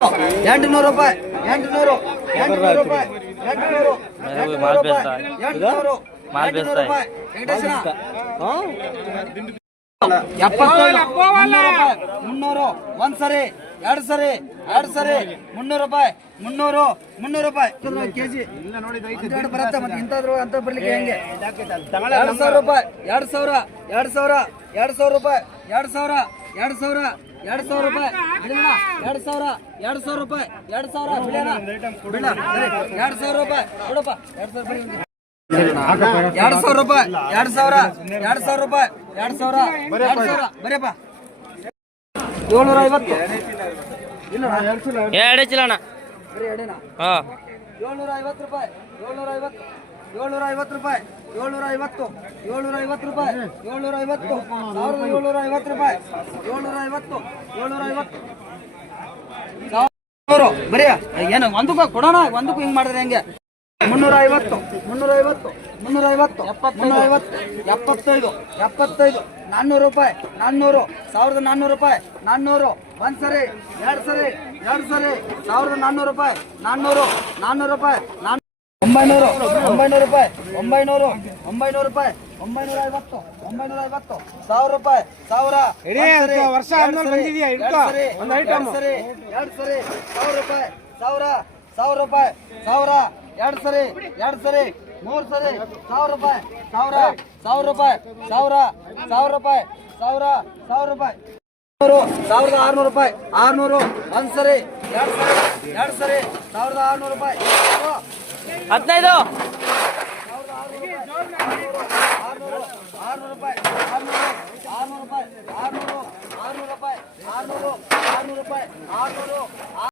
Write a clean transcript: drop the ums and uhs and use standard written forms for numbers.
ಎಂಟುನೂರು ರೂಪಾಯಿ, ಎಂಟುನೂರು ರೂಪಾಯಿ, ಎಂಟುನೂರು ರೂಪಾಯಿ, ಎಂಟುನೂರು ರೂಪಾಯಿ. ಮುನ್ನೂರು ಒಂದ್ಸರಿ, ಎರಡು ಸರಿ, ಎರಡು ಸರಿ, 300 ರೂಪಾಯಿ, 300 ರೂಪಾಯಿ ಕೆಜಿ ಬರುತ್ತೆ. ಮತ್ತೆ ಇಂಥದ್ರು ಅಂತ ಬರ್ಲಿಕ್ಕೆ ಹೆಂಗೆ? 2,000 ರೂಪಾಯಿ, 2,000, 2,000, 2,000 ರೂಪಾಯಿ, 2,000, 2,000, 2,000 ರೂಪಾಯಿ, 2,000, 2,000 ರೂಪಾಯಿ, 2,000 ಬಿಡೋಣ, 2,000 ರೂಪಾಯಿ ಕೊಡಪ್ಪ, 2,000 ರೂಪಾಯಿ, 2,000 ರೂಪಾಯಿ, 2,000, 2,000 ರೂಪಾಯಿ, 2,000, 2,000 ಬರೀಪ್ಪ. 750 ಎರಡು ಚಲಣ 750 ರೂಪಾಯಿ, 750, 750 ರೂಪಾಯಿ, 750, 750 ರೂಪಾಯಿ, 750, 1,750 ರೂಪಾಯಿ, 750, 750 ಬರೀ ಏನು ಒಂದಕ್ಕೂ ಕೊಡೋಣ, ಒಂದಕ್ಕೂ ಹಿಂಗ್ ಮಾಡಿದ್ರೆ ಹೆಂಗೆ? 350, 350, 350, 350, 75, 75, 400 ರೂಪಾಯಿ, 400, 1,400 ರೂಪಾಯಿ, 400 ಒಂದ್ಸರಿ, ಎರಡು ಸರಿ, ಎರಡು ಸರಿ, 1,400 ರೂಪಾಯಿ, 400, 400 ರೂಪಾಯಿ, 900, 900 ರೂಪಾಯಿ, 900, 900 ರೂಪಾಯಿ, 950, 950, 1,000 ರೂಪಾಯಿ, 1,000, ವರ್ಷ ಆದ್ಮೇಲೆ ಬಂದಿದ್ಯಾ? ಎರಡು ಸರಿ, 1,000 ರೂಪಾಯಿ, 1,000, 1,000 ರೂಪಾಯಿ, 1,000, ಎರಡು ಸರಿ, ಎರಡು ಸರಿ, 3 ಸರಿ, 1,000 ರೂಪಾಯಿ, 1,000, 1,000 ರೂಪಾಯಿ, 1,000, 1,000 ರೂಪಾಯಿ, 1,000, 1,000 ರೂಪಾಯಿ, 1,600 ರೂಪಾಯಿ, 600 ಒಂದ್ಸರಿ, ಎರಡು ಸರಿ, ಎರಡು ಸರಿ, 1,600 ರೂಪಾಯಿ, 15 600 ರೂಪಾಯಿ, 600 ರೂಪಾಯಿ, 600 ರೂಪಾಯಿ, 600 ರೂಪಾಯಿ, 600 ರೂಪಾಯಿ, 600